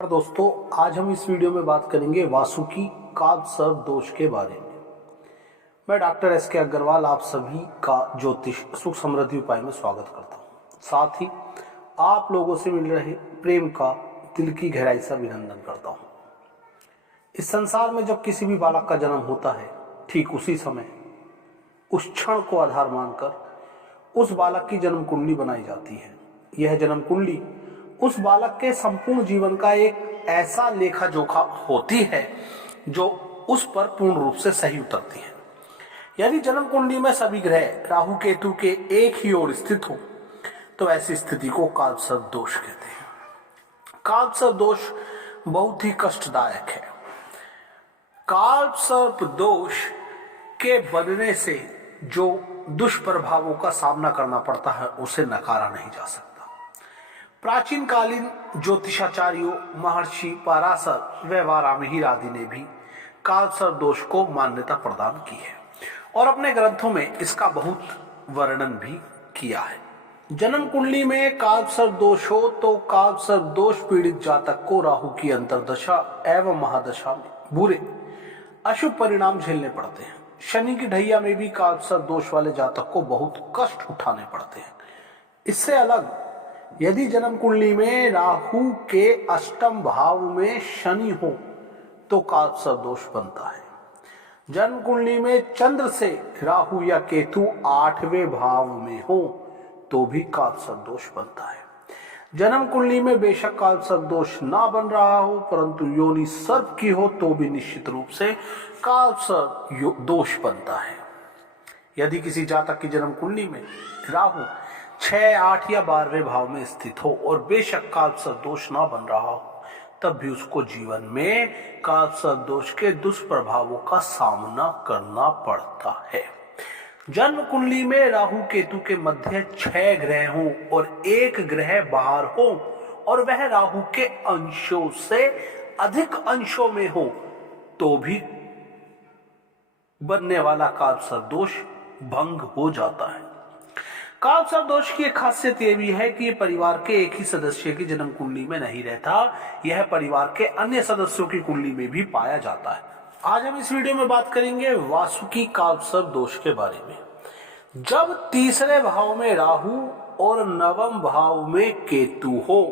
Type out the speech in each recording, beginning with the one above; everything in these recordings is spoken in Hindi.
दोस्तों, आज हम इस वीडियो में बात करेंगे वासुकी काल सर्प दोष के बारे में। मैं डॉक्टर एस.के. अग्रवाल आप सभी का ज्योतिष सुख समृद्धि उपाय में स्वागत करता हूं। साथ ही आप लोगों से मिल रहे प्रेम का दिल की गहराई से अभिनंदन करता हूं। इस संसार में जब किसी भी बालक का जन्म होता है, ठीक उसी समय उस क्षण को आधार मानकर उस बालक की जन्म कुंडली बनाई जाती है। यह जन्म कुंडली उस बालक के संपूर्ण जीवन का एक ऐसा लेखा जोखा होती है जो उस पर पूर्ण रूप से सही उतरती है। यदि जन्म कुंडली में सभी ग्रह राहु केतु के एक ही ओर स्थित हो तो ऐसी स्थिति को कालसर्प दोष कहते हैं। कालसर्प दोष बहुत ही कष्टदायक है। कालसर्प दोष के बनने से जो दुष्प्रभावों का सामना करना पड़ता है उसे नकारा नहीं जा सकता। प्राचीन कालीन ज्योतिषाचार्यों महर्षि पराशर व वारामिहिर आदि ने भी कालसर्प दोष को मान्यता प्रदान की है और अपने ग्रंथों में इसका बहुत वर्णन भी किया है। जन्म कुंडली में कालसर्प दोष हो तो कालसर्प दोष पीड़ित जातक को राहु की अंतर्दशा एवं महादशा में बुरे अशुभ परिणाम झेलने पड़ते हैं। शनि की ढैया में भी कालसर्प दोष वाले जातक को बहुत कष्ट उठाने पड़ते हैं। इससे अलग यदि जन्म कुंडली में राहु के अष्टम भाव में शनि हो तो कालसर्प दोष बनता है। जन्म कुंडली में चंद्र से राहु या केतु 8वें भाव में हो तो भी कालसर्प दोष बनता है। जन्म कुंडली में बेशक कालसर्प दोष ना बन रहा हो परंतु योनि सर्प की हो तो भी निश्चित रूप से कालसर्प दोष बनता है। यदि किसी जातक की जन्म कुंडली में राहु 6, 8 या 12वें भाव में स्थित हो और बेशक कालसर्प दोष ना बन रहा हो तब भी उसको जीवन में कालसर्प दोष के दुष्प्रभावों का सामना करना पड़ता है। जन्म कुंडली में राहु केतु के मध्य 6 ग्रह हों और एक ग्रह बाहर हो और वह राहु के अंशों से अधिक अंशों में हो तो भी बनने वाला कालसर्प दोष भंग हो जाता है। कालसर्प दोष की एक खासियत यह भी है कि यह परिवार के एक ही सदस्य की जन्म कुंडली में नहीं रहता, यह परिवार के अन्य सदस्यों की कुंडली में भी पाया जाता है। आज हम इस वीडियो में बात करेंगे वासुकी कालसर्प दोष के बारे में। जब तीसरे भाव में राहु और नवम भाव में केतु हो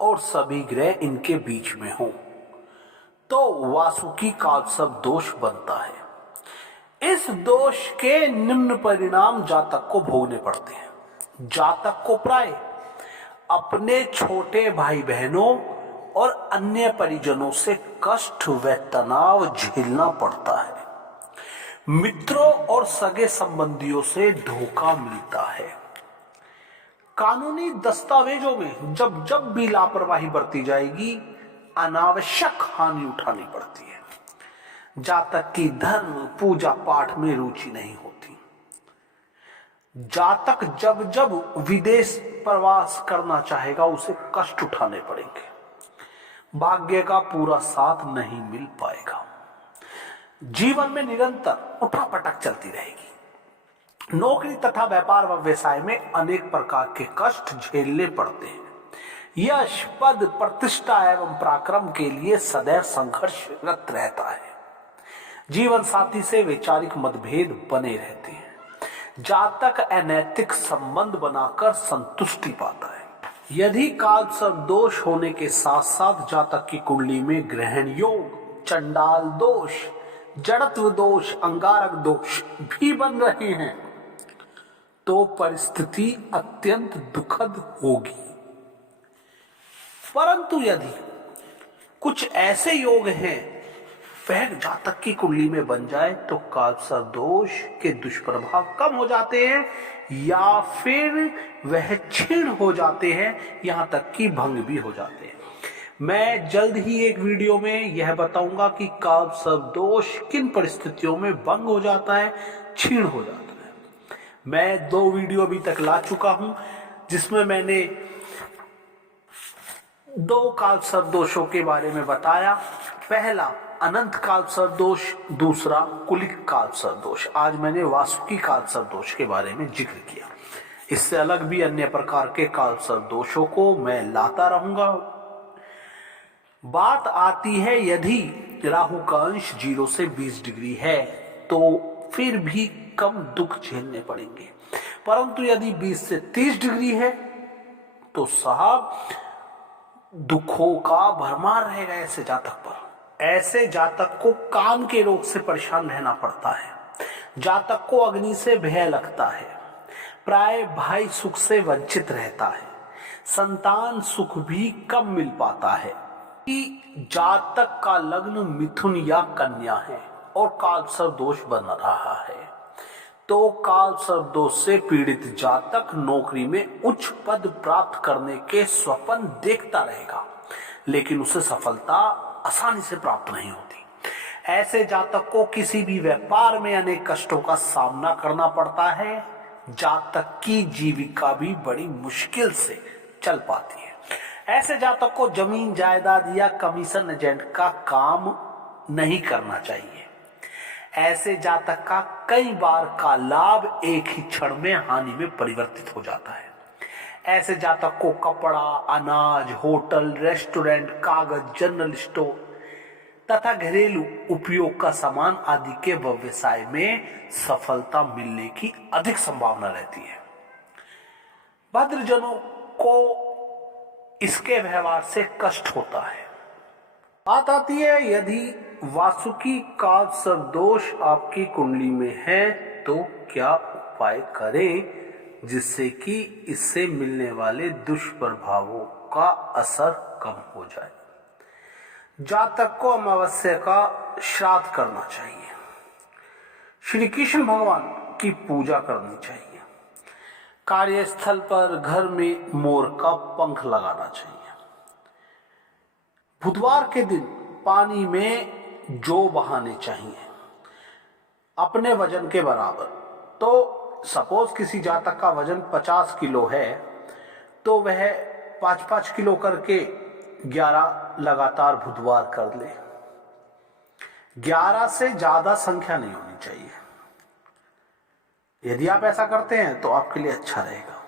और सभी ग्रह इनके बीच में हो तो वासुकी कालसर्प दोष बनता है। इस दोष के निम्न परिणाम जातक को भोगने पड़ते हैं। जातक को प्राय अपने छोटे भाई बहनों और अन्य परिजनों से कष्ट व तनाव झेलना पड़ता है। मित्रों और सगे संबंधियों से धोखा मिलता है। कानूनी दस्तावेजों में जब जब भी लापरवाही बरती जाएगी अनावश्यक हानि उठानी पड़ती है। जातक की धर्म पूजा पाठ में रुचि नहीं होती। जातक जब जब विदेश प्रवास करना चाहेगा उसे कष्ट उठाने पड़ेंगे। भाग्य का पूरा साथ नहीं मिल पाएगा। जीवन में निरंतर उठापटक चलती रहेगी। नौकरी तथा व्यापार व व्यवसाय में अनेक प्रकार के कष्ट झेलने पड़ते हैं। यश पद प्रतिष्ठा एवं पराक्रम के लिए सदैव संघर्षरत रहता है। जीवन साथी से वैचारिक मतभेद बने रहते हैं। जातक अनैतिक संबंध बनाकर संतुष्टि पाता है। यदि कालसर्प दोष होने के साथ साथ जातक की कुंडली में ग्रहण योग, चंडाल दोष, जड़त्व दोष, अंगारक दोष भी बन रहे हैं तो परिस्थिति अत्यंत दुखद होगी। परंतु यदि कुछ ऐसे योग हैं वह जातक की कुंडली में बन जाए तो कालसर्प दोष के दुष्प्रभाव कम हो जाते हैं या फिर वह क्षीण हो जाते हैं, यहां तक कि भंग भी हो जाते हैं। मैं जल्द ही एक वीडियो में यह बताऊंगा कि कालसर्प दोष किन परिस्थितियों में भंग हो जाता है, क्षीण हो जाता है। मैं 2 वीडियो अभी तक ला चुका हूं जिसमें मैंने 2 कालसर्प दोषों के बारे में बताया। पहला अनंत कालसर्प दोष, दूसरा कुलिक कालसर्प दोष। आज मैंने वासुकी कालसर्प दोष के बारे में जिक्र किया। इससे अलग भी अन्य प्रकार के कालसर्प दोषों को मैं लाता रहूंगा। बात आती है यदि राहु का अंश 0 से 20 डिग्री है तो फिर भी कम दुख झेलने पड़ेंगे, परंतु यदि 20 से 30 डिग्री है तो साहब दुखों का भरमार रहेगा ऐसे जातक पर। ऐसे जातक को कान के रोग से परेशान रहना पड़ता है, जातक को अग्नि से भय लगता है, प्राय भाई सुख से वंचित रहता है, संतान सुख भी कम मिल पाता है। कि जातक का लग्न मिथुन या कन्या है और कालसर्प दोष बन रहा है तो कालसर्प दोष से पीड़ित जातक नौकरी में उच्च पद प्राप्त करने के स्वप्न देखता रहेगा, लेकिन उसे सफलता आसानी से प्राप्त नहीं होती। ऐसे जातक को किसी भी व्यापार में अनेक कष्टों का सामना करना पड़ता है, जातक की जीविका भी बड़ी मुश्किल से चल पाती है। ऐसे जातक को जमीन जायदाद या कमीशन एजेंट का काम नहीं करना चाहिए। ऐसे जातक का कई बार का लाभ एक ही क्षण में हानि में परिवर्तित हो जाता है। ऐसे जातक को कपड़ा, अनाज, होटल, रेस्टोरेंट, कागज, जनरल स्टोर तथा घरेलू उपयोग का सामान आदि के व्यवसाय में सफलता मिलने की अधिक संभावना रहती है। भद्रजनों को इसके व्यवहार से कष्ट होता है। बात आती है यदि वासुकी कालसर्प दोष आपकी कुंडली में है तो क्या उपाय करें जिससे कि इससे मिलने वाले दुष्प्रभावों का असर कम हो जाए। जातक को अमावस्या का श्राद्ध करना चाहिए, श्री कृष्ण भगवान की पूजा करनी चाहिए, कार्यस्थल पर घर में मोर का पंख लगाना चाहिए, बुधवार के दिन पानी में जौ बहाने चाहिए अपने वजन के बराबर। तो सपोज किसी जातक का वजन 50 किलो है तो वह 5-5 किलो करके 11 लगातार बुधवार कर ले। 11 से ज्यादा संख्या नहीं होनी चाहिए। यदि आप ऐसा करते हैं तो आपके लिए अच्छा रहेगा।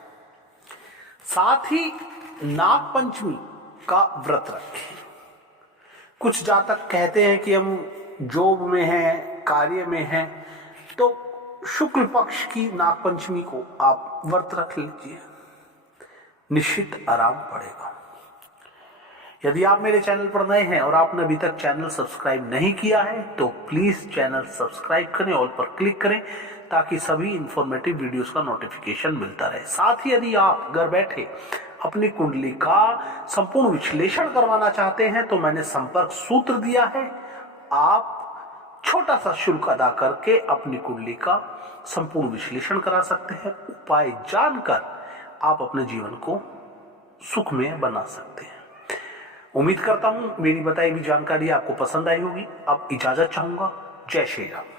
साथ ही नाग पंचमी का व्रत रखें। कुछ जातक कहते हैं कि हम जॉब में हैं, कार्य में हैं, तो शुक्ल पक्ष की नाग पंचमी को आप व्रत रख लीजिए, निश्चित आराम पड़ेगा। यदि आप मेरे चैनल पर नए हैं और आपने अभी तक चैनल सब्सक्राइब नहीं किया है तो प्लीज चैनल सब्सक्राइब करें, ऑल पर क्लिक करें ताकि सभी इंफॉर्मेटिव वीडियोस का नोटिफिकेशन मिलता रहे। साथ ही यदि आप घर बैठे अपनी कुंडली का संपूर्ण विश्लेषण करवाना चाहते हैं तो मैंने संपर्क सूत्र दिया है। आप छोटा सा शुल्क अदा करके अपनी कुंडली का संपूर्ण विश्लेषण करा सकते हैं। उपाय जानकर आप अपने जीवन को सुखमय बना सकते हैं। उम्मीद करता हूं मेरी बताई हुई जानकारी आपको पसंद आई होगी। अब इजाजत चाहूंगा। जय श्री राम।